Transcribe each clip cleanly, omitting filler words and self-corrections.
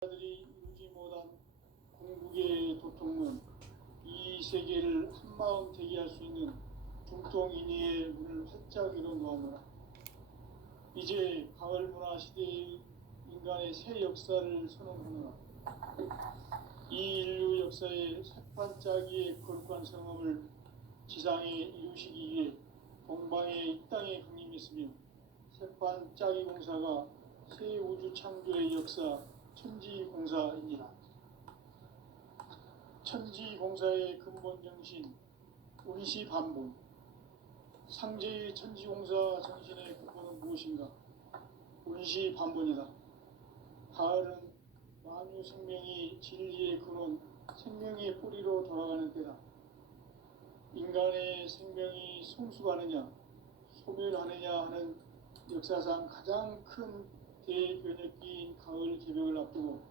들이 이루지 못한 궁극의 도통은 이 세계를 한마음 되게 할 수 있는 중동인의의 문을 활짝 열어놓았노라. 이제 가을 문화 시대의 인간의 새 역사를 선언하노라. 이 인류 역사의 새판짜기의 거룩한 성험을 지상에 이루시기 위해 동방의 이 땅에 강림했으며 새판짜기 공사가 새 우주 창조의 역사 천지공사입니다. 천지공사의 근본 정신 운시반본. 상제의 천지공사 정신의 근본은 무엇인가? 운시반본이다. 가을은 만유 생명이 진리의 근원, 생명의 뿌리로 돌아가는 때다. 인간의 생명이 성숙하느냐 소멸하느냐 하는 역사상 가장 큰 대변혁기인 가을 개벽을 앞두고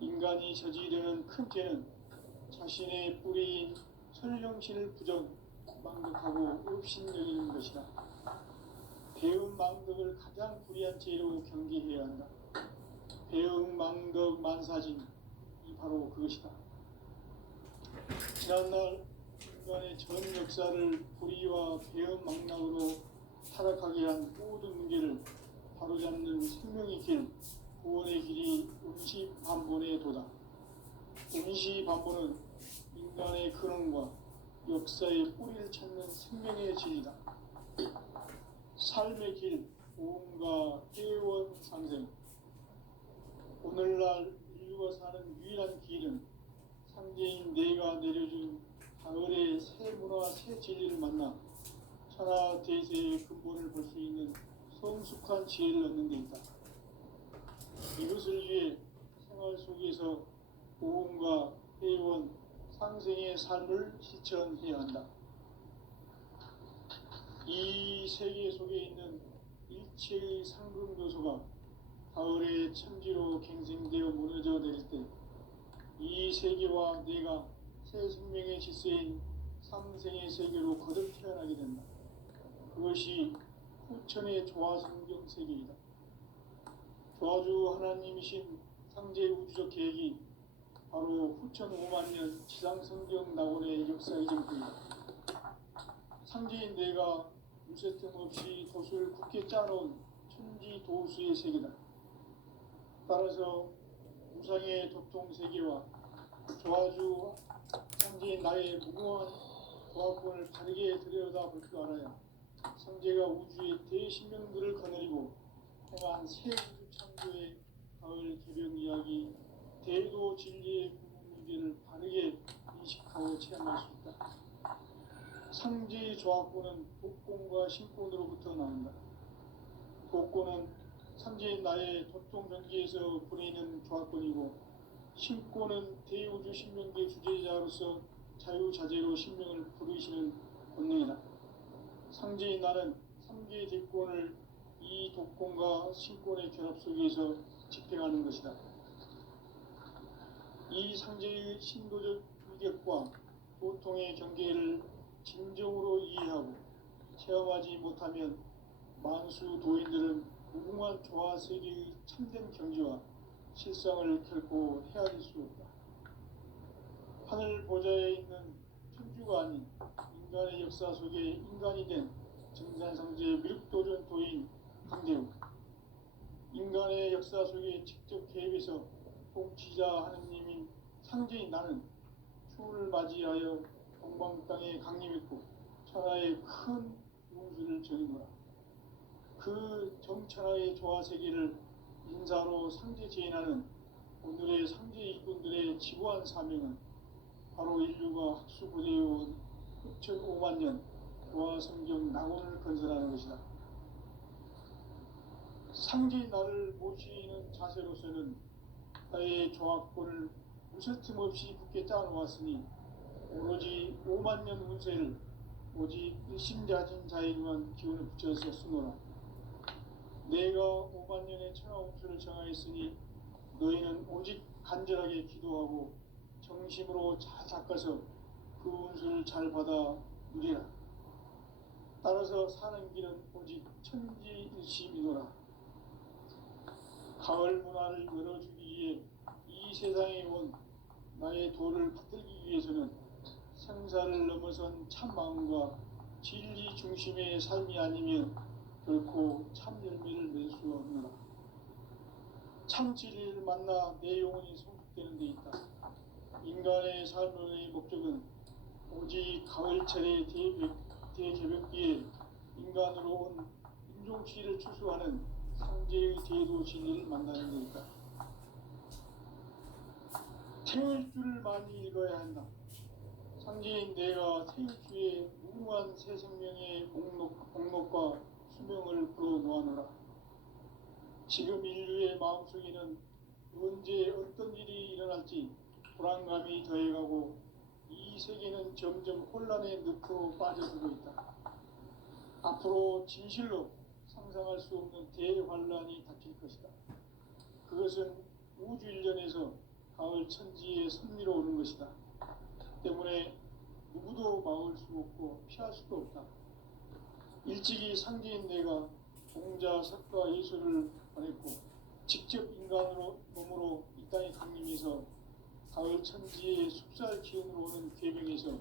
인간이 저지르는 큰 죄는 자신의 뿌리인 설령신을 부정, 망덕하고 업신여기는 것이다. 배움 망덕을 가장 불의한 죄로 경계해야 한다. 배움 망덕 만사진, 이 바로 그것이다. 지난날 인간의 전 역사를 불의와 배움 망락으로 타락하게 한 모든 문제를 바로잡는 생명의 길, 구원의 길이 운시반본의 도다. 운시반본은 인간의 근원과 역사의 뿌리를 찾는 생명의 진리다. 삶의 길, 오음과 회원 상생. 오늘날 인류가 사는 유일한 길은 상제인 내가 내려준 가을의 새 문화, 새 진리를 만나 천하 대세의 근본을 볼 수 있는 성숙한 지혜를 얻는 데 있다. 이것을 위해 생활 속에서 오음과 회원, 상생의 삶을 실천해야 한다. 이 세계 속에 있는 일체의 상급 요소가 가을의 천지로 갱생되어 무너져 내릴 때 이 세계와 내가 새 생명의 질서인 상생의 세계로 거듭 태어나게 된다. 그것이 후천의 조화성경 세계이다. 조화주 하나님이신 상제 우주적 계획이 바로 후천 5만년 지상성경 낙원의 역사의 정토이다. 상제인 내가 무쇠 틈 없이 돛을 굳게 짜놓은 천지 도수의 세계다. 따라서 우상의 도통 세계와 조화주 상제인 나의 무궁한 조화권을 바르게 들여다볼 줄 알아야 상제가 우주의 대신명들을 거느리고 행한 새 우주 창조의 가을 개벽 이야기, 대도 진리의 궁극 문제를 바르게 인식하고 체험할 수 있다. 상제의 조화권은 독권과 신권으로부터 나온다. 독권은 상제인 나의 도통 경계에서 보내는 조화권이고, 신권은 대우주 신명계 주제자로서 자유자재로 신명을 부르시는 권능이다. 상제인 나는 3개의 대권을 이 독권과 신권의 결합 속에서 집행하는 것이다. 이 상제의 신도적 위격과 도통의 경계를 진정으로 이해하고 체험하지 못하면 만수 도인들은 무궁한 조화 세계의 참된 경지와 실상을 결코 헤아릴 수 없다. 하늘 보좌에 있는 천주가 아닌 인간의 역사 속에 인간이 된 정산상제의 미륵도전 도인 강대우, 인간의 역사 속에 직접 개입해서 통치자 하느님인 상제인 나는 추운을 맞이하여 동방 땅에 강림했고 천하의 큰 운수를 전인노라. 그 정천하의 조화 세계를 인사로 상제 제인하는 오늘의 상제 일꾼들의 지구한 사명은 바로 인류가 학수고대해온 후천 5만년 조화성경 낙원을 건설하는 것이다. 상제인 나를 모시는 자세로서는 나의 조화권을 무쇠틈 없이 굳게 짜놓았으니 오로지 5만년 운세를 오직 일심자진 자에게만 기운을 붙여서 쓰노라. 내가 5만년의 천하 운수를 정하였으니 너희는 오직 간절하게 기도하고 정심으로 잘 닦아서 그 운수를 잘 받아 누리라. 따라서 사는 길은 오직 천지일심이노라. 가을 문화를 열어주기 위해 세상에 온 나의 도를 받들기 위해서는 생사를 넘어선 참 마음과 진리 중심의 삶이 아니면 결코 참 열매를 맺을 수 없노라. 참 진리를 만나 내 영혼이 성숙되는 데 있다. 인간의 삶의 목적은 오직 가을철의 대개벽기에 인간으로 온 인종치를 추수하는 상제의 대도 진리를 만나는 데 있다. 태울 줄을 많이 읽어야 한다. 상제인 내가 태울 주의 무궁한 새 생명의 목록과 수명을 풀어놓아노라. 지금 인류의 마음속에는 언제 어떤 일이 일어날지 불안감이 더해가고 이 세계는 점점 혼란의 늪으로 빠져들고 있다. 앞으로 진실로 상상할 수 없는 대환란이 닥칠 것이다. 그것은 우주 일련에서 가을 천지의 섭리로 오는 것이다. 때문에 누구도 막을 수 없고 피할 수도 없다. 일찍이 상제인 내가 공자, 석가, 예수를 보냈고 직접 인간으로 몸으로 이 땅에 강림해서 가을 천지의 숲살 기운으로 오는 궤병에서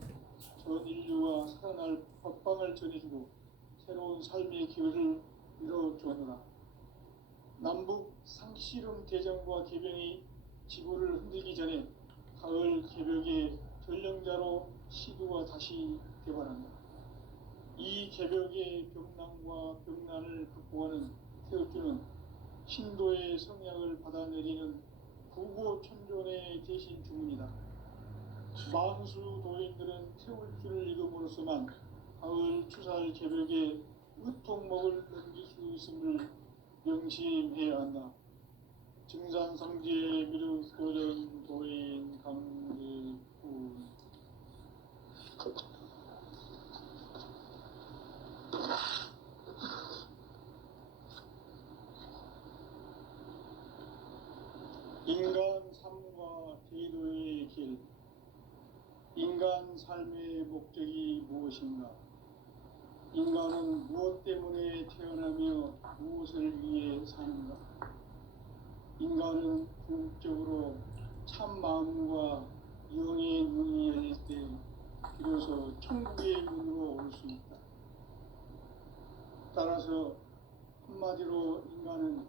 전 인류가 살아날 법방을 전해주고 새로운 삶의 기회를 이뤄주었노라. 남북 상씨름 대전과 개병이 지구를 흔들기 전에 가을 개벽의 전령자로 시도가 다시 개발한다. 이 개벽의 병난과 병난을 극복하는 태엽주는 신도의 성약을 받아내리는 구고천존의 대신 주문이다. 만수 도인들은 태울주를 읽음으로써만 가을 추살 개벽에 으통목을 넘길 수 있음을 명심해야 한다. 증산상제 미륵도전 도인 강제군 인간 삶과 대도의 길. 인간 삶의 목적이 무엇인가? 인간은 무엇 때문에 태어나며 무엇을 위해 사는가? 인간은 궁극적으로 참 마음과 영의 문이 열릴 때 비로소 천국의 문으로 올 수 있다. 따라서 한마디로 인간은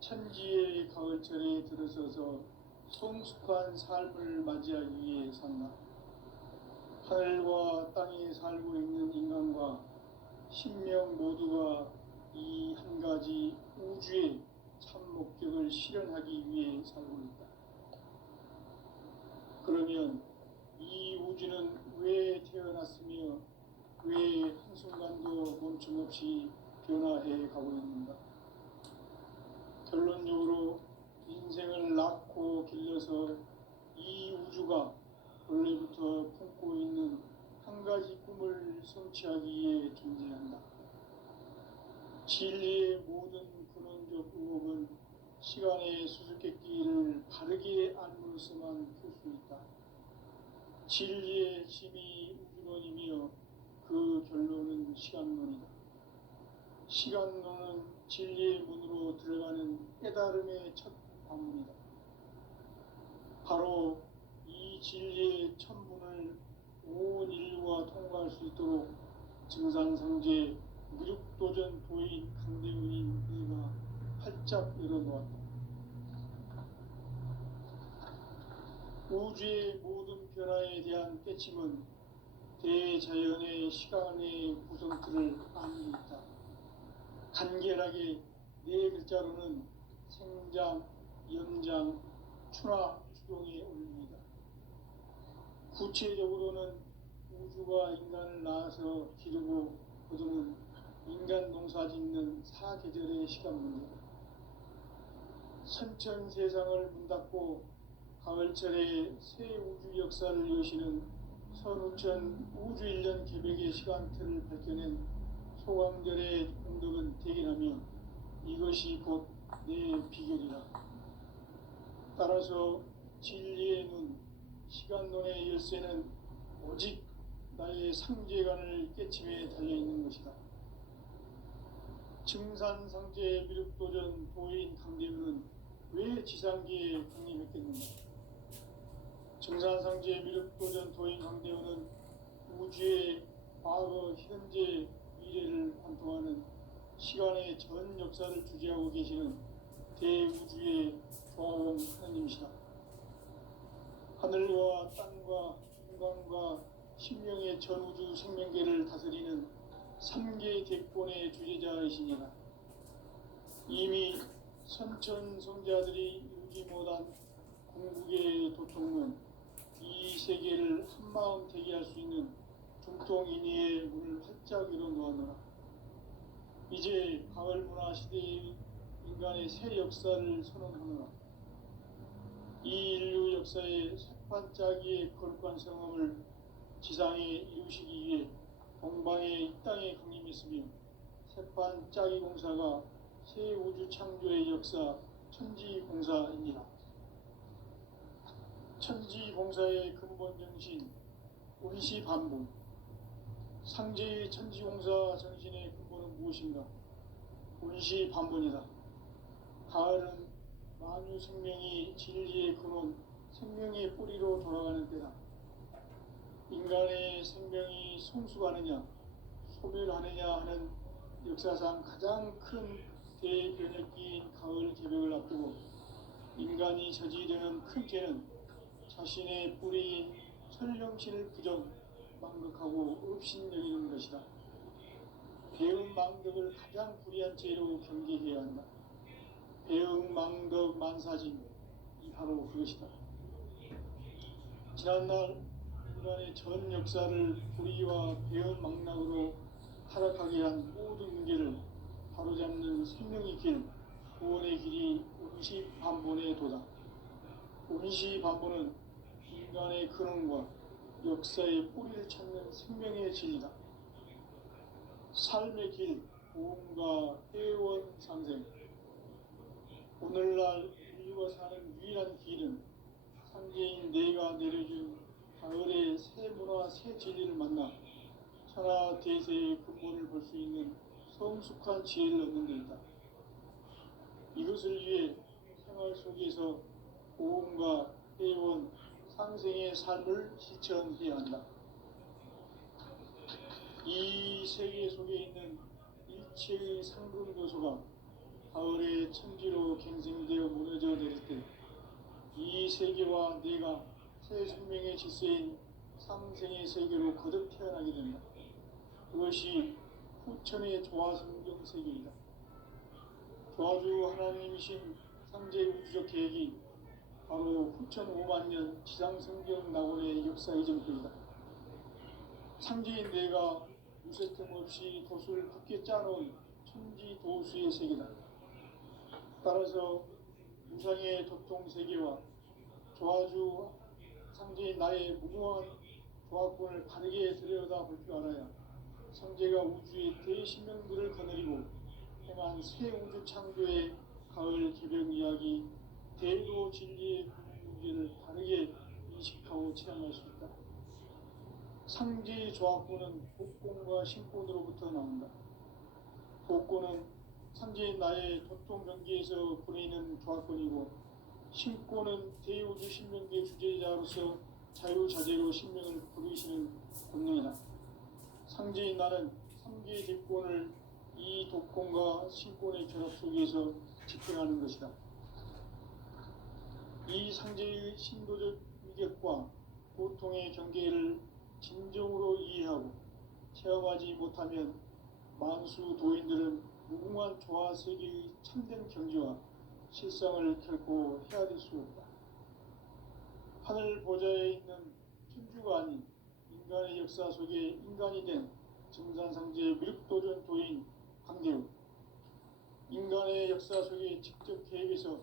천지의 가을철에 들어서서 성숙한 삶을 맞이하기 위해 산다. 하늘과 땅에 살고 있는 인간과 신명 모두가 이 한 가지 우주의 참 목적을 실현하기 위해 살고 있다. 그러면 이 우주는 왜 태어났으며 왜 한순간도 멈춤없이 변화해 가고 있는가? 결론적으로 인생을 낳고 길러서 이 우주가 원래부터 품고 있는 한 가지 꿈을 성취하기 위해 존재한다. 진리의 모든 근원적 의혹은 시간의 수수께끼를 바르게 알므로서만 풀 수 있다. 진리의 힘이 우주론이며 그 결론은 시간론이다. 시간론은 진리의 문으로 들어가는 깨달음의 첫 관문이다. 바로 이 진리의 천문을 온 인류가 통과할 수 있도록 증산상제 무력도전 도인 강대훈인 이가 활짝 열어놓았다. 우주의 모든 변화에 대한 깨침은 대자연의 시간의 구성틀을 아는 데 있다. 간결하게 네 글자로는 생장, 연장, 추나 추동의 원리이다. 구체적으로는 우주가 인간을 낳아서 기르고 거두는 인간 농사 짓는 사계절의 시간 문제다. 선천 세상을 문 닫고 가을철에 새 우주 역사를 여시는 선우천 우주 1년 개벽의 시간틀을 밝혀낸 소강절의 공덕은 대견하며 이것이 곧 내 비결이라. 따라서 진리의 눈, 시간론의 열쇠는 오직 나의 상제관을 깨침에 달려있는 것이다. 증산상제 미륵도전 도인 강대훈은 왜 지상기에 강림했겠는가? 천상제 미륵도전 도인 강대우는 우주의 과거, 현재, 미래를 관통하는 시간의 전 역사를 주재하고 계시는 대우주의 조화원 하나님이시다. 하늘과 땅과 인간과 신명의 전우주 생명계를 다스리는 3개 대권의 주재자이시니라. 이미 선천성자들이 이루지 못한 궁극의 도통은 이 세계를 한마음 되게 할 수 있는 중통인의의 문을 활짝 열어 놓았노라. 이제 가을 문화 시대의 인간의 새 역사를 선언하노라. 이 인류 역사의 새반짝이의 거룩한 성함을 지상에 이루시기 위해 동방의 이 땅에 강림했으며 새반짝이 공사가 새 우주 창조의 역사 천지공사입니다. 천지공사의 근본 정신 운시반분. 상제의 천지공사 정신의 근본은 무엇인가? 운시반분이다. 가을은 만유 생명이 진리의 근원, 생명의 뿌리로 돌아가는 때다. 인간의 생명이 성숙하느냐, 소멸하느냐 하는 역사상 가장 큰 대변혁기인 가을 개벽을 앞두고 인간이 저지르는 큰 죄는 자신의 뿌리인 설령신을 부정, 망극하고 업신여기는 것이다. 배응 망덕을 가장 불의한 죄로 경계해야 한다. 배응 망덕 만사진, 이 바로 그것이다. 지난날 인간의 전 역사를 불의와 배응 망락으로 타락하게 한 모든 문제를 바로잡는 생명의 길, 구원의 길이 운시반본의 도다. 운시반본은 인간의 근원과 역사의 뿌리를 찾는 생명의 진리다. 삶의 길, 보험과 회원 상생. 오늘날 인류가 사는 유일한 길은 상제인 내가 내려준 가을의 새 문화, 새 진리를 만나 천하 대세의 근본을 볼 수 있는 성숙한 지혜를 얻는 데 있다. 이것을 위해 생활 속에서 보험과 회원, 상생의 삶을 실천해야 한다. 이 세계 속에 있는 일체의 상분 요소가 가을의 천지로 갱생되어 무너져 내릴 때 이 세계와 내가 새 생명의 질서인 상생의 세계로 거듭 태어나게 된다. 그것이 후천의 조화성경 세계이다. 조화주 하나님이신 상제 우주적 계획이 바로 후천 5만년 지상성경 낙원의 역사 이전편이다. 상제인 내가 무쇠 틈 없이 도수를 굳게 짜놓은 천지 도수의 세계다. 따라서 무상의 도통 세계와 조화주 상제인 나의 무궁한 조화권을 바르게 들여다볼 줄 알아야 상제가 우주의 대신명들을 거느리고 행한 새 우주 창조의 가을 개벽 이야기, 대도 진리의 문제를 바르게 인식하고 체험할 수 있다. 상제의 조화권은 복권과 신권으로부터 나온다. 복권은 상제인 나의 도통 경계에서 보내는 조화권이고, 신권은 대우주 신명계 주제자로서 자유자재로 신명을 부르시는 권능이다. 상제인 나는 3개의 대권을 이 독권과 신권의 결합 속에서 집행하는 것이다. 이 상제의 신도적 위격과 고통의 경계를 진정으로 이해하고 체험하지 못하면 만수 도인들은 무궁한 조화 세계의 참된 경지와 실상을 결코 헤아릴 수 없다. 하늘 보좌에 있는 천주가 아닌 인간의 역사 속에 인간이 된 증산상제 미륵도전 도인 강대우. 인간의 역사 속에 직접 계획해서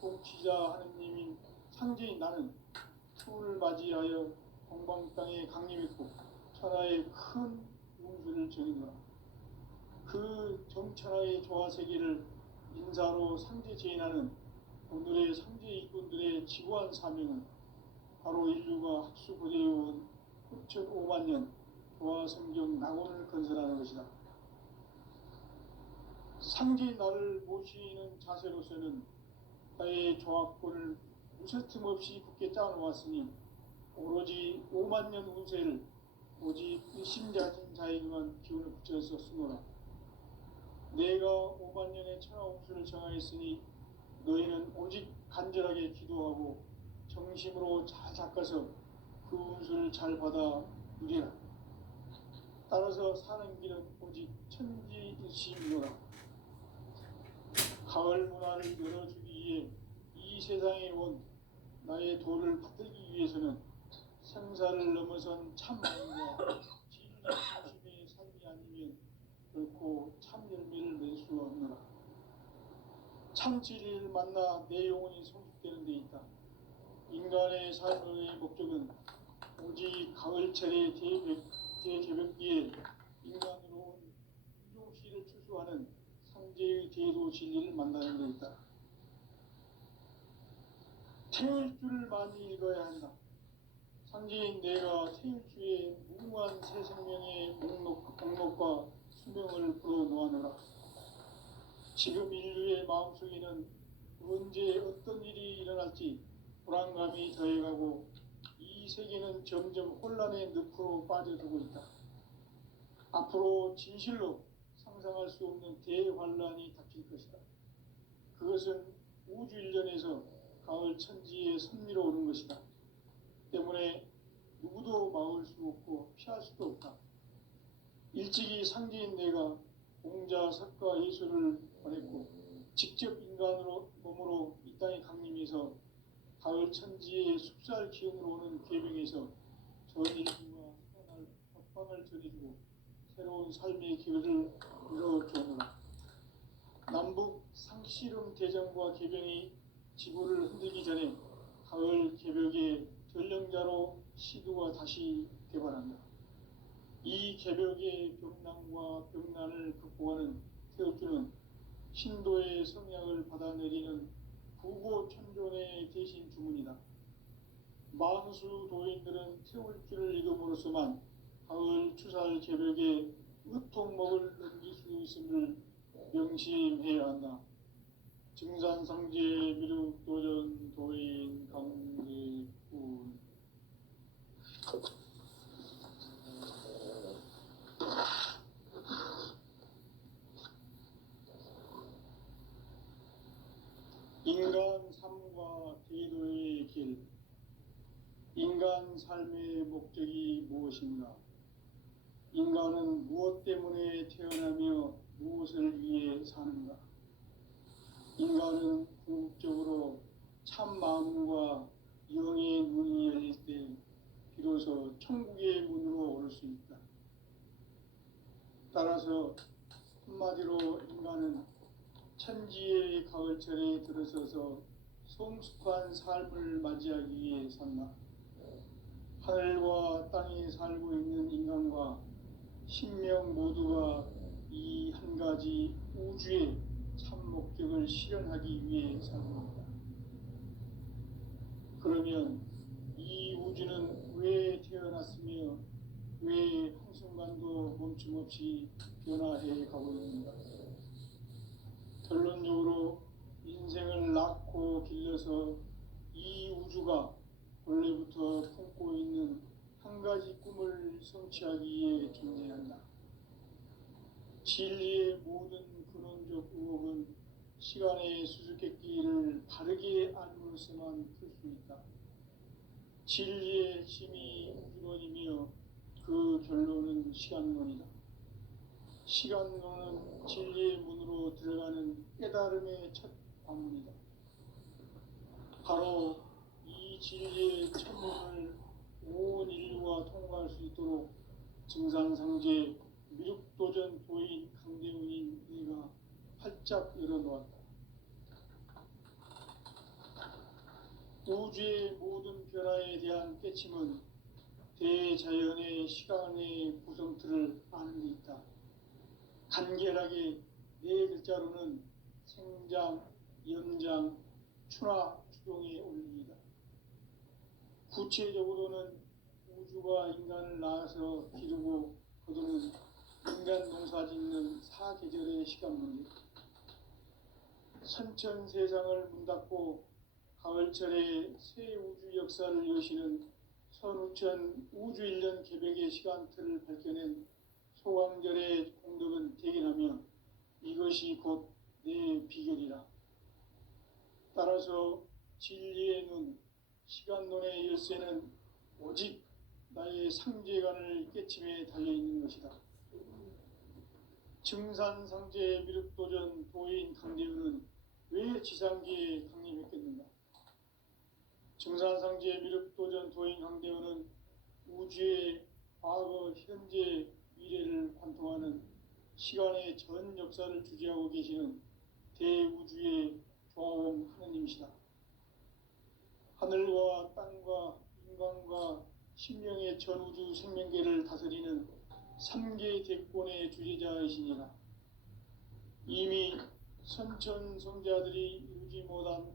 통치자 하느님인 상제인 나는 추운을 맞이하여 동방 땅에 강림했고 천하의 큰 운수를 정했노라. 그 정천하의 조화 세계를 인사로 상제 제인하는 오늘의 상제 일꾼들의 지구한 사명은 바로 인류가 학수고대해온 후천 5만년 조화 성경 낙원을 건설하는 것이다. 상제인 나를 모시는 자세로서는 나의 조화권을 무쇠틈 없이 굳게 짜놓았으니 오로지 5만 년 운세를 오직 일심자진 자에게만 기운을 붙여서 쓰노라. 내가 5만 년의 천하 운수를 정하였으니 너희는 오직 간절하게 기도하고 정심으로 잘 닦아서 그 운수를 잘 받아 누리라. 따라서 사는 길은 오직 천지일심이노라. 가을 문화를 열어주기 위해 이 세상에 온 나의 도를 받들기 위해서는 생사를 넘어선 참 마음과 진리 중심의 삶이 아니면 결코 참 열매를 낼 수 없노라. 참 진리를 만나 내 영혼이 성숙되는 데 있다. 인간의 삶의 목적은 오직 가을철의 대개벽기에 인간으로 온 인종시를 추수하는 상제의 대도 진리를 만나는 데 있다. 태일주를 많이 읽어야 한다. 상제인 내가 태일주의 무궁한 새 생명의 목록과 수명을 풀어놓아노라. 지금 인류의 마음속에는 언제 어떤 일이 일어날지 불안감이 더해가고 이 세계는 점점 혼란의 늪으로 빠져들고 있다. 앞으로 진실로 상상할 수 없는 대환란이 닥칠 것이다. 그것은 우주 일련에서 가을 천지에 선미로 오는 것이다. 때문에 누구도 막을 수 없고 피할 수도 없다. 일찍이 상제인 내가 공자, 석가, 예수를 보냈고 직접 인간으로 몸으로 이 땅에 강림해서 가을 천지의 숲살 기운으로 오는 계명에서 전일주와 선할 법방을 전해주고 새로운 삶의 기회를 열어주노라. 남북 상씨름 대전과 개병이 지구를 흔들기 전에 가을 개벽의 전령자로 시도가 다시 개발한다. 이 개벽의 병난과 병난을 극복하는 태엽주는 신도의 성약을 받아내리는 부고천존의 대신 주문이다. 만수 도인들은 태울주를 읽음으로써만 가을 추살 개벽의 으통목을 넘길 수 있음을 명심해야 한다. 증산상제 미륵도전 도인 강제군. 인간 삶과 대도의 길. 인간 삶의 목적이 무엇인가? 인간은 무엇 때문에 태어나며 무엇을 위해 사는가? 인간은 궁극적으로 참 마음과 영의 눈이 열릴 때 비로소 천국의 문으로 오를 수 있다. 따라서 한마디로 인간은 천지의 가을철에 들어서서 성숙한 삶을 맞이하기 위해 산다. 하늘과 땅에 살고 있는 인간과 신명 모두가 이 한 가지 우주의 참 목적을 실현하기 위해 살고 있다. 그러면 이 우주는 왜 태어났으며 왜 한순간도 멈춤없이 변화해 가고 있는가? 결론적으로 인생을 낳고 길러서 이 우주가 원래부터 품고 있는 한 가지 꿈을 성취하기 위해 존재한다. 진리의 모든 근원적 의혹은 시간의 수수께끼를 바르게 알므로서만 풀 수 있다. 진리의 핵심이 우주론이며 그 결론은 시간론이다. 시간론은 진리의 문으로 들어가는 깨달음의 첫 관문이다. 바로 이 진리의 첫 문을 온 인류가 통과할 수 있도록 증산상제 미륵도전 도인 강대훈인 내가 활짝 열어놓았다. 우주의 모든 변화에 대한 깨침은 대자연의 시간의 구성틀을 아는 데 있다. 간결하게 네 글자로는 생장, 연장, 추나, 추동의 원리이다. 구체적으로는 우주가 인간을 낳아서 기르고 거두는 인간 농사 짓는 사계절의 시간 문제. 선천 세상을 문 닫고 가을철에 새 우주 역사를 여시는 선우천 우주일년 개벽의 시간틀을 밝혀낸 소광절의 공덕은 대견하며 이것이 곧 내 비결이라. 따라서 진리의 눈, 시간론의 열쇠는 오직 나의 상제관을 깨침에 달려있는 것이다. 증산상제 미륵도전 도인 강대우는 왜 지상기에 강림했겠는가? 증산상제 미륵도전 도인 강대우는 우주의 과거, 현재, 미래를 관통하는 시간의 전 역사를 주재하고 계시는 대우주의 조화원 하느님이시다. 하늘과 땅과 인간과 신명의 전우주 생명계를 다스리는 3계 대권의 주제자이시니라. 이미 선천성자들이 이루지 못한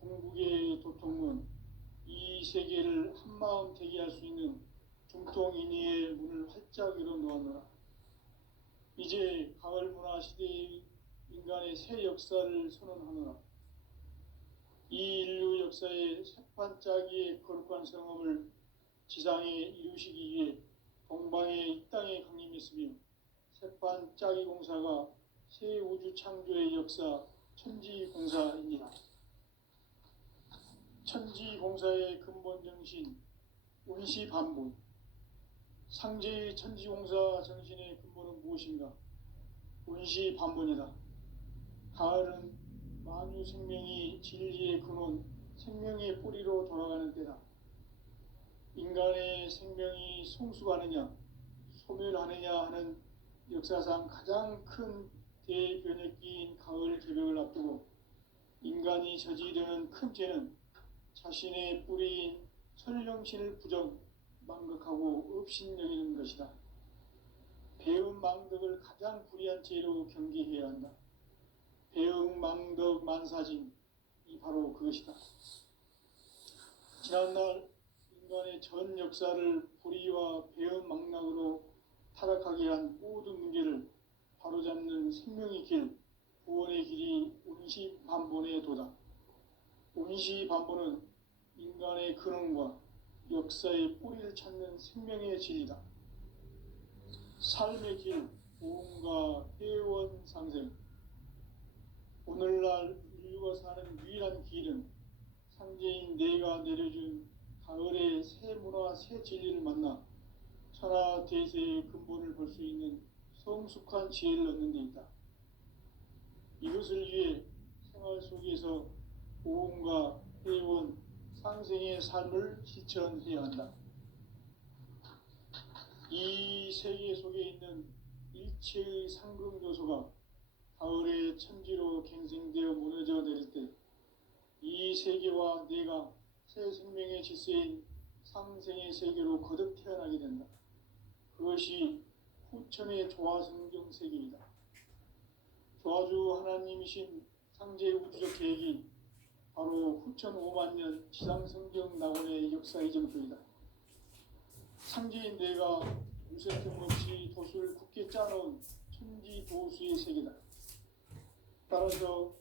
궁극의 도통문, 이 세계를 한마음 대기할 수 있는 중통인의의 문을 활짝 열어놓았노라. 이제 가을 문화 시대의 인간의 새 역사를 선언하노라. 이 인류 역사의 새판짜기의 거룩한 성험을 지상에 이루시기 위해 동방의 이 땅에 강림했으며 새판짜기 공사가 새 우주 창조의 역사 천지공사이니라. 천지공사의 근본 정신 운시반본. 상제의 천지공사 정신의 근본은 무엇인가? 운시반본이다. 가을은 만유 생명이 진리의 근원, 생명의 뿌리로 돌아가는 때다. 인간의 생명이 성숙하느냐, 소멸하느냐 하는 역사상 가장 큰 대변혁기인 가을 개벽을 앞두고 인간이 저지르는 큰 죄는 자신의 뿌리인 설령신을 부정, 망극하고 업신여기는 것이다. 배음 망덕을 가장 불의한 죄로 경계해야 한다. 배음 망덕 만사진, 이 바로 그것이다. 지난날 인간의 전 역사를 불의와 배음 망락으로 타락하게 한 모든 문제를 바로잡는 생명의 길, 구원의 길이 운시반본의 도다. 운시반본은 인간의 근원과 역사의 뿌리를 찾는 생명의 진리다. 삶의 길, 보험과 회원 상생. 오늘날 인류가 사는 유일한 길은 상제인 내가 내려준 가을의 새 문화, 새 진리를 만나 천하대세의 근본을 볼 수 있는 성숙한 지혜를 얻는 데 있다. 이것을 위해 생활 속에서 보험과 회원, 상생의 삶을 실천해야 한다. 이 세계 속에 있는 일체의 상금 요소가 가을의 천지로 갱생되어 무너져 내릴 때 이 세계와 내가 새 생명의 질서인 상생의 세계로 거듭 태어나게 된다. 그것이 후천의 조화성경 세계이다. 조화주 하나님이신 상제 우주적 계획이 바로 후천 5만 년 지상성경 낙원의 역사 이정표이다. 상제인 내가 무쇠 틈없이 도수를 굳게 짜놓은 천지보수의 세계다. 따라서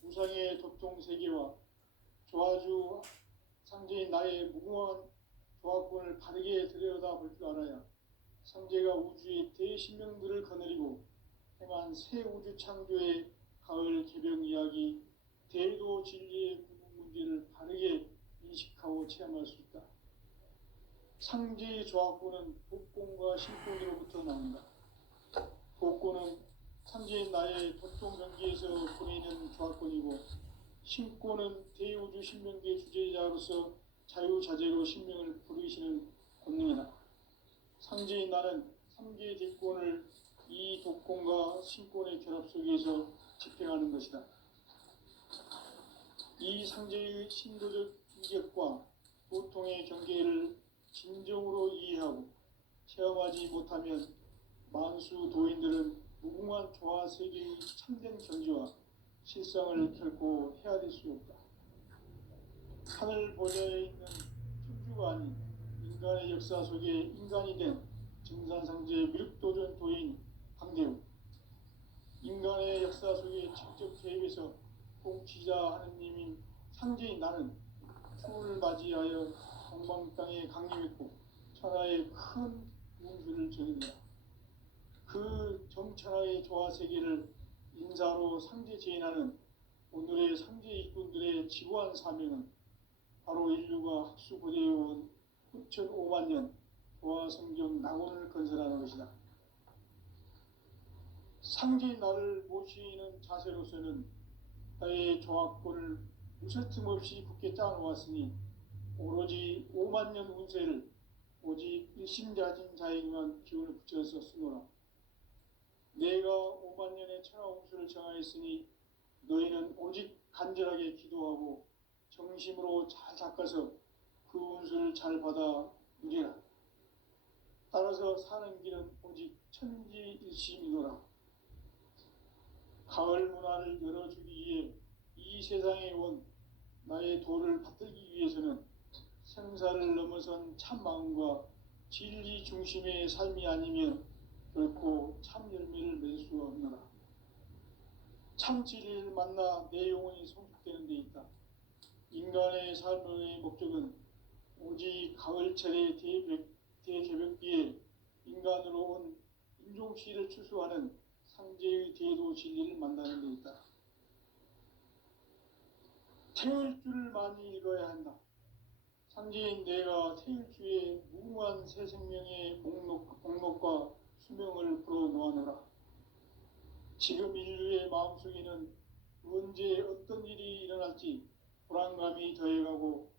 무상의 도통 세계와 조화주 상제인 나의 무궁한 조화권을 바르게 들여다볼 줄 알아야 상제가 우주의 대신명들을 거느리고 행한 새 우주 창조의 가을 개벽 이야기, 대도 진리의 궁극 문제를 바르게 인식하고 체험할 수 있다. 상제의 조화권은 복권과 신권으로부터 나온다. 복권은 상제인 나의 도통 경계에서 보내는 조화권이고, 신권은 대우주 신명계 주제자로서 자유자재로 신명을 부르시는 권능이다. 상제인 나는 3계 대권을 이 독권과 신권의 결합 속에서 집행하는 것이다. 이 상제의 신도적 인격과 보통의 경계를 진정으로 이해하고 체험하지 못하면 만수 도인들은 무궁한 조화 세계의 참된 경지와 실상을 결코 헤아릴 수 없다. 하늘 보좌에 있는 천주가 아닌 인간의 역사 속에 인간이 된 증산상제 미륵도전 도인 강대우. 인간의 역사 속에 직접 개입해서 통치자 하느님인 상제인 나는 추을 맞이하여 동방 땅에 강림했고 천하의 큰 운수를 정했느라. 그 정천하의 조화 세계를 인사로 상제 제인하는 오늘의 상제 일꾼들의 지구한 사명은 바로 인류가 학수고대해온 9,500만 년 조화 성경 낙원을 건설하는 것이다. 상제의 나를 모시는 자세로서는 나의 조화권을 무쇠틈 없이 굳게 짜놓았으니 오로지 5만 년 운세를 오직 일심자진 자에게만 기운을 붙여서 쓰노라. 내가 5만 년의 천하 운수를 정하였으니 너희는 오직 간절하게 기도하고 정심으로 잘 닦아서 그 운수를 잘 받아 누리라. 따라서 사는 길은 오직 천지일심이노라. 가을 문화를 열어주기 위해 이 세상에 온 나의 도를 받들기 위해서는 생사를 넘어선 참마음과 진리 중심의 삶이 아니면 결코 참 열매를 맺을 수 없노라. 참 진리를 만나 내 영혼이 성숙되는 데 있다. 인간의 삶의 목적은 오직 가을철의 대개벽기에 인간으로 온 인종시를 추수하는 상제의 대도 진리를 만나는 데 있다. 태일주를 많이 읽어야 한다. 상제인 내가 태일주의 무궁한 새 생명의 목록과 수명을 풀어놓아노라. 지금 인류의 마음속에는 언제 어떤 일이 일어날지 불안감이 더해가고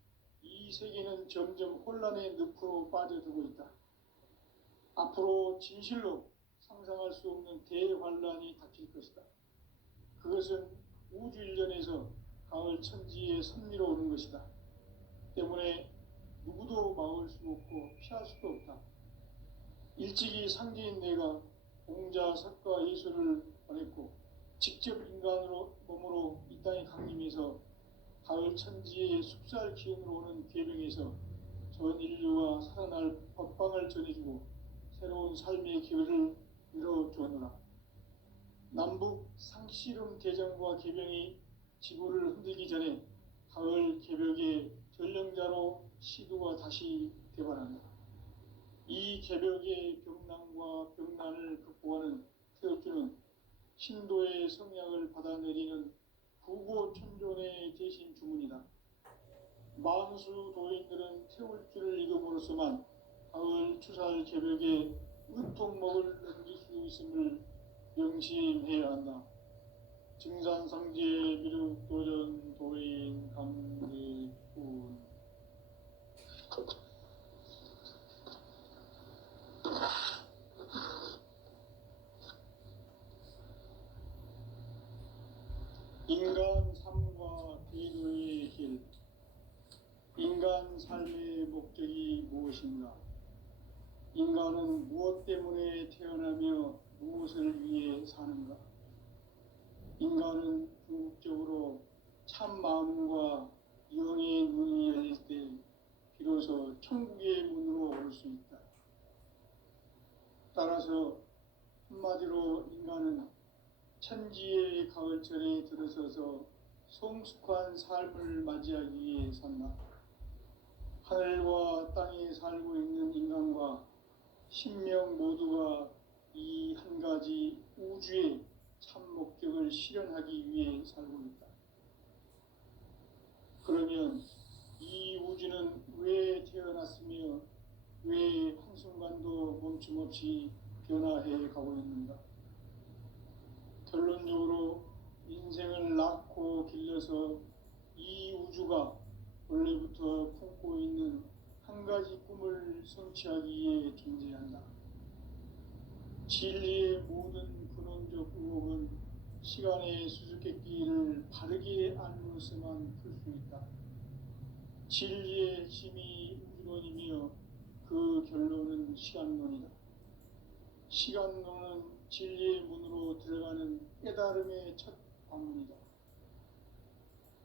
이 세계는 점점 혼란의 늪으로 빠져들고 있다. 앞으로 진실로 상상할 수 없는 대환란이 닥칠 것이다. 그것은 우주 일련에서 가을 천지의 섭리로 오는 것이다. 때문에 누구도 막을 수 없고 피할 수도 없다. 일찍이 상제인 내가 공자, 석가, 예수를 보냈고 직접 인간으로 몸으로 이 땅에 강림해서 가을 천지의 숲살 기운으로 오는 계명에서 전 인류가 살아날 법방을 전해주고 새로운 삶의 기회를 열어주었노라. 남북 상씨름 대전과 계병이 지구를 흔들기 전에 가을 개벽의 전령자로 시도가 다시 되발한다. 이 개벽의 병난과 병난을 극복하는 태엽주는 신도의 성약을 받아내리는 구고천존의 대신 주문이다. 만수 도인들은 태울주를 읽음으로써만 가을 추살 개벽의 으통목을 넘길 수 있음을 명심해야 한다. 증산상제 미륵도전 도인 감대군. 인간 삶과 비도의 길. 인간 삶의 목적이 무엇인가? 인간은 무엇 때문에 태어나며 무엇을 위해 사는가? 인간은 궁극적으로 참 마음과 영의 눈이 열릴 때 비로소 천국의 문으로 올 수 있다. 따라서 한마디로 인간은 천지의 가을철에 들어서서 성숙한 삶을 맞이하기 위해 산다. 하늘과 땅에 살고 있는 인간과 신명 모두가 이 한 가지 우주의 참 목적을 실현하기 위해 살고 있다. 그러면 이 우주는 왜 태어났으며 왜 한순간도 멈춤없이 변화해 가고 있는가? 결론적으로 인생을 낳고 길러서 이 우주가 원래부터 품고 있는 한 가지 꿈을 성취하기 위해 존재한다. 진리의 모든 근원적 의혹은 시간의 수수께끼를 바르게 알므로서만 풀 수 있다. 진리의 핵심이 우주론이며 그 결론은 시간론이다. 시간론은 진리의 문으로 들어가는 깨달음의 첫 관문이다.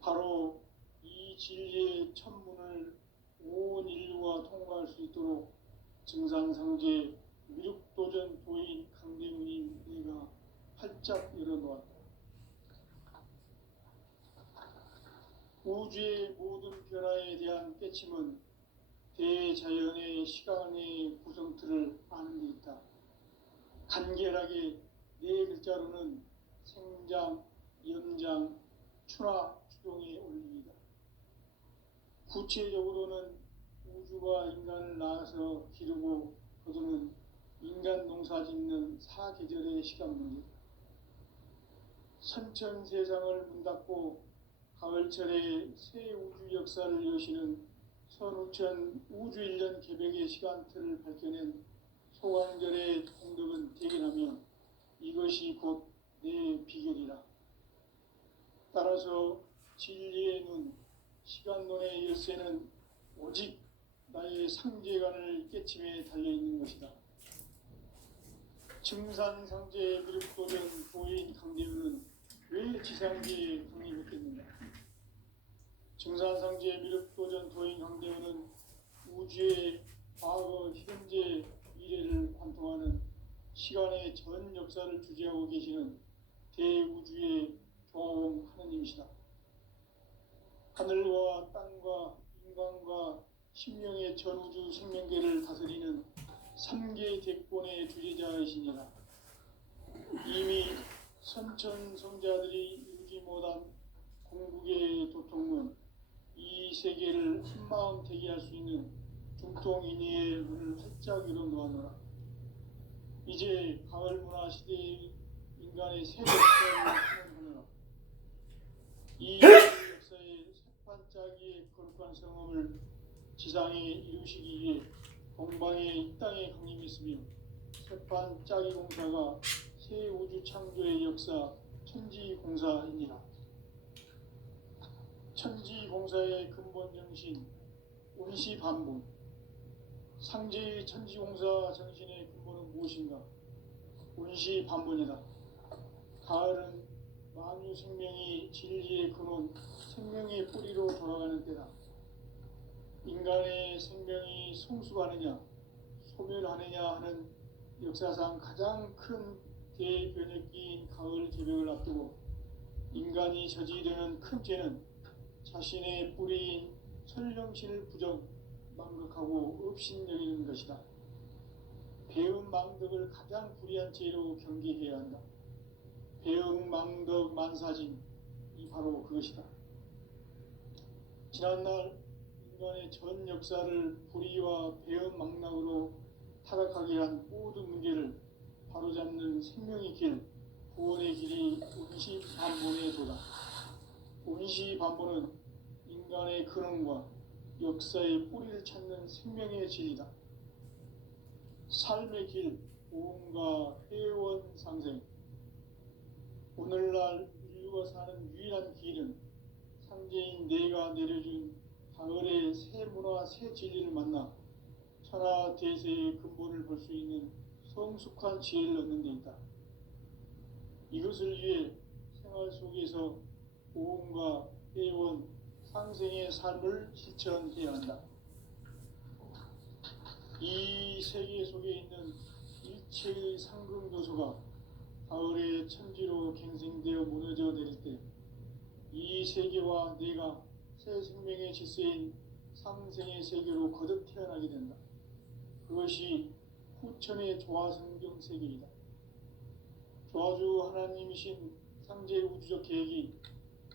바로 이 진리의 첫 문을 온 인류가 통과할 수 있도록 증산상제 미륵도전 도인 강대문인 내가 활짝 열어놓았다. 우주의 모든 변화에 대한 깨침은 대자연의 시간의 구성틀을 아는 데 있다. 간결하게 네 글자로는 생장, 연장, 추나 추동의 원리이다. 구체적으로는 우주가 인간을 낳아서 기르고 거두는 인간 농사 짓는 사계절의 시간 문제다. 선천 세상을 문닫고 가을철에 새 우주 역사를 여시는 선우천 우주 1년 개벽의 시간틀을 밝혀낸 소강절의 공덕은 대견하며 이것이 곧 내 비결이라. 따라서 진리의 눈, 시간론의 열쇠는 오직 나의 상제관을 깨침에 달려있는 것이다. 증산상제의 미륵도전 도인 강대우는 왜 지상계에 강림했겠는가? 증산상제의 미륵도전 도인 강대우는 우주의 과거, 현재, 미래를 관통하는 시간의 전 역사를 주재하고 계시는 대우주의 교황 하느님이시다. 하늘과 땅과 인간과 신명의 전우주 생명계를 다스리는 3개 대권의 주제자이시니라. 이미 선천성자들이 이루지 못한 궁극의 도통은 이 세계를 한마음 되게 할 수 있는 중통인의의 문을 활짝 열어 놓았노라. 이제 가을 문화 시대의 인간의 새 역사를 선언하노라. 이 역사의 새판짜기의 거룩한 성험을 지상에 이루시기 위해 동방에 이 땅에 강림했으며 새판짜기 공사가 새 우주 창조의 역사 천지공사이니라. 천지공사의 근본 정신 운시반분. 상제의 천지공사 정신의 근본은 무엇인가? 운시반분이다. 가을은 만유 생명이 진리의 근원, 생명의 뿌리로 돌아가는 때다. 인간의 생명이 성숙하느냐, 소멸하느냐 하는 역사상 가장 큰 대변혁기인 가을 개벽을 앞두고 인간이 저지르는 큰 죄는 자신의 뿌리인 설령신을 부정, 망극하고 업신여기는 것이다. 배음 망덕을 가장 불의한 죄로 경계해야 한다. 배음 망덕 만사진이 바로 그것이다. 지난날 인간의 전 역사를 불의와 배음 망락으로 타락하게 한 모든 문제를 바로잡는 생명의 길, 구원의 길이 운시반본의 도다. 운시반본은 인간의 근원과 역사의 뿌리를 찾는 생명의 진리다. 삶의 길, 보험과 회원 상생. 오늘날 인류가 사는 유일한 길은 상제인 내가 내려준 가을의 새 문화, 새 진리를 만나 천하 대세의 근본을 볼 수 있는 성숙한 지혜를 얻는 데 있다. 이것을 위해 생활 속에서 보험과 회원, 상생의 삶을 실천해야 한다. 이 세계 속에 있는 일체의 상금도서가 가을의 천지로 갱생되어 무너져 내릴 때 이 세계와 내가 새 생명의 질서인 상생의 세계로 거듭 태어나게 된다. 그것이 후천의 조화성경 세계이다. 조화주 하나님이신 상제 우주적 계획이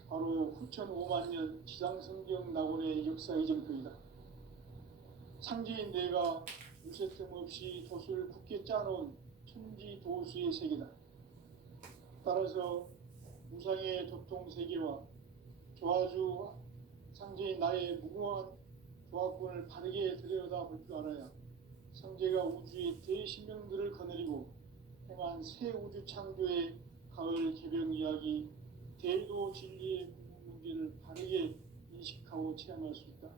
바로 후천 5만년 지상성경 낙원의 역사 이정표이다. 상제인 내가 무쇠틈 없이 돛을 굳게 짜놓은 천지도수의 세계다. 따라서 무상의 도통 세계와 조화주 상제인 나의 무궁한 조화권을 바르게 들여다볼 줄 알아야 상제가 우주의 대신명들을 거느리고 행한 새 우주 창조의 가을 개벽 이야기, 대도 진리의 문제를 바르게 인식하고 체험할 수 있다.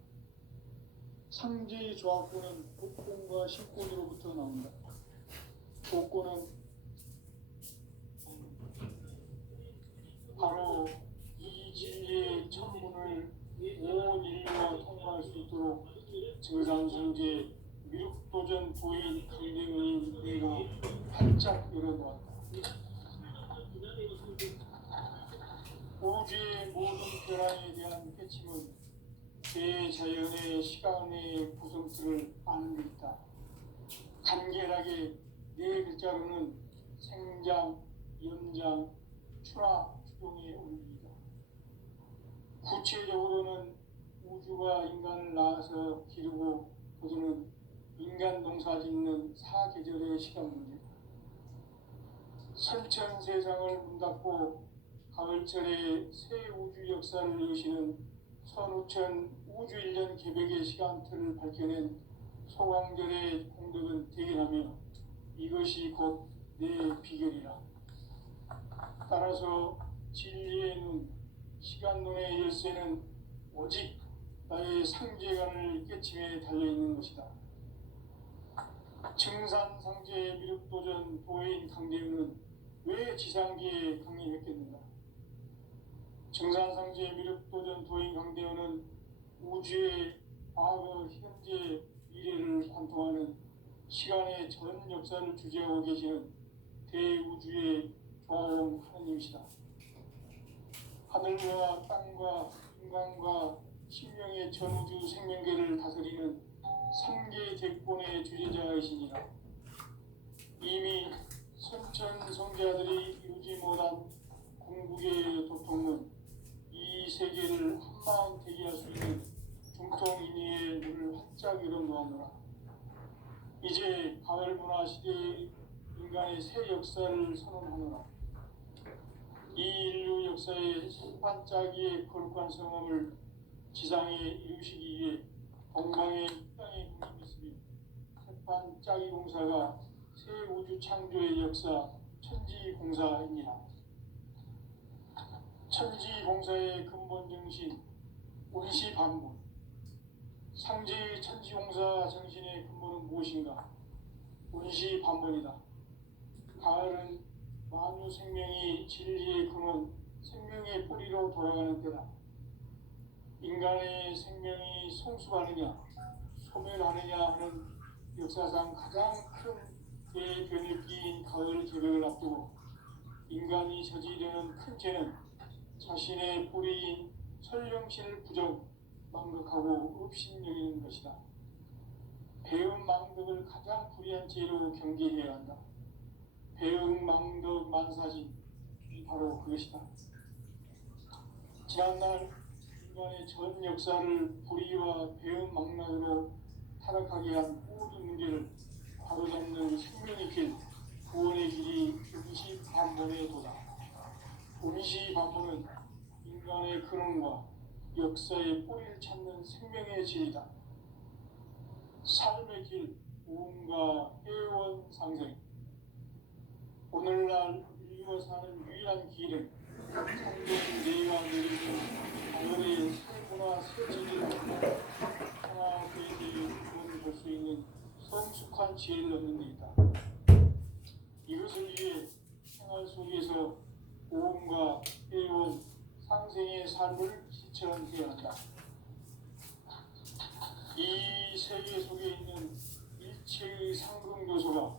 상제의 조화권은 복권과 신권으로부터 나온다. 복권은 바로 이 진리의 천문을 온 인류가 통과할 수 있도록 증산성제 미륵도전 도인 강대의 내가 활짝 열어놓았다. 우주의 모든 변화에 대한 회침은 대자연의 시간의 구성틀을 아는 데 있다. 간결하게 네 글자로는 생장, 연장, 출하, 추동의 원리이다. 구체적으로는 우주가 인간을 낳아서 기르고 거두는 인간 농사 짓는 사계절의 시간 문제다. 선천 세상을 문닫고 가을철에 새 우주 역사를 여시는 선우천 우주 1년 개백의 시간틀을 밝혀낸 소강절의 공덕은 대견하며 이것이 곧 내 비결이라. 따라서 진리의 눈, 시간론의 열쇠는 오직 나의 상제관을 깨침에 달려있는 것이다. 증산상제의 미륵도전 도인 강대우는 왜 지상기에 강림했겠는가? 증산상제의 미륵도전 도인 강대우는 우주의 과거, 현재, 미래를 관통하는 시간의 전 역사를 주재하고 계시는 대우주의 조화원 하느님이시다. 하늘과 땅과 인간과 신명의 전우주 생명계를 다스리는 삼계 대권의 주제자이시니라. 이미 선천 성자들이 이루지 못한 궁극의 도통은 이 세계를 한마음 되게 할 수 있는 중통인의의 눈을 활짝 열어놓았노라. 이제 가을 문화 시대의 인간의 새 역사를 선언하노라. 이 인류 역사의 반짝이의 거룩한 성험을 지상에 이루시기 위해 동방의 땅의 국민이스며 새반짝이 공사가 새 우주 창조의 역사 천지공사입니다. 천지공사의 근본 정신 원시반본. 상제의 천지공사 정신의 근본은 무엇인가? 원시반본이다. 가을은 만유 생명이 진리의 근원, 생명의 뿌리로 돌아가는 때다. 인간의 생명이 성숙하느냐, 소멸하느냐 하는 역사상 가장 큰 대변을 끼인 가을 개벽을 앞두고 인간이 저지르는 큰 죄는 자신의 뿌리인 설령실 부정, 망극하고 업신여기는 것이다. 배은 망덕을 가장 불의한 죄로 경계해야 한다. 배은 망덕 만사진, 바로 그것이다. 지난날 인간의 전 역사를 불의와 배은 망락으로 타락하게 한 모든 문제를 바로잡는 생명의 길, 구원의 길이 원시반본의 도다. 원시반본은 인간의 근원과 역사의 뿌리를 찾는 생명의 질이다. 삶의 길, 우음과 회원 상생. 오늘날 인류가 사는 유일한 길은 상대인 내가 내리는 가을의 새 문화 새 진리를 하나 그에게 구원을 볼 수 있는 성숙한 지혜를 얻는 데 있다. 이것을 위해 생활 속에서 오음과 회원 상생의 삶을 실천해야 한다. 이 세계 속에 있는 일체의 상극 요소가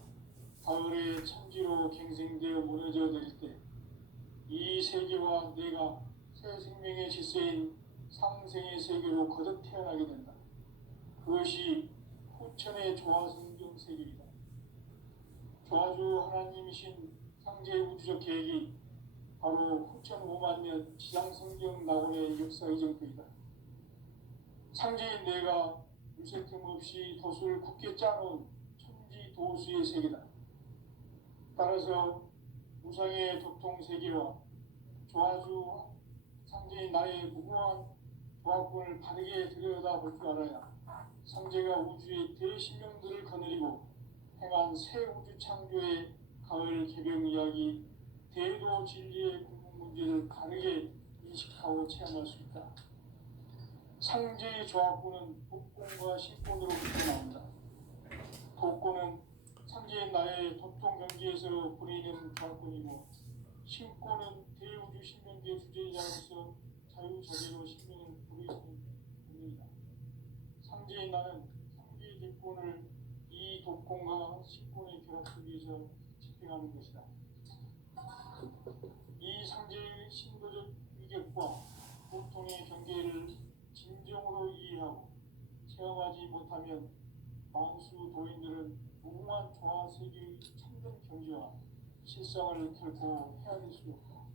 가을의 천지로 갱생되어 무너져 내릴 때 이 세계와 내가 새 생명의 질서인 상생의 세계로 거듭 태어나게 된다. 그것이 후천의 조화성경 세계이다. 조화주 하나님이신 상제의 우주적 계획이 바로 후천 5만 년 지상성경 낙원의 역사 이정표이다. 상제인 내가 물새 틈 없이 돛을 굳게 짜놓은 천지 도수의 세계다. 따라서 무상의 도통 세계와 조화주 상제인 나의 무궁한 조합군을 바르게 들여다볼 줄 알아야 상제가 우주의 대신명들을 거느리고 행한 새 우주 창조의 가을 개벽 이야기, 대도 진리의 궁극 문제를 바르게 인식하고 체험할 수 있다. 상제의 조합군은 독공과 신권으로부터 나온다. 독고는 상제인 나의 도통 경지에서 부리는 조합군이고, 신권은 대우주 신명계 주제자로서 자유자재로 신명을 부르시는 분입니다. 상제인 나는 상제의 대권을 이 독공과 신권의 결합 속에서 집행하는 것이다. 이 상제의 신도적 위격과 고통의 경계를 진정으로 이해하고 체험하지 못하면 많수 도인들은 무궁한 조화 세계의 참된 경지와 실상을 결코 헤아릴 수 없다.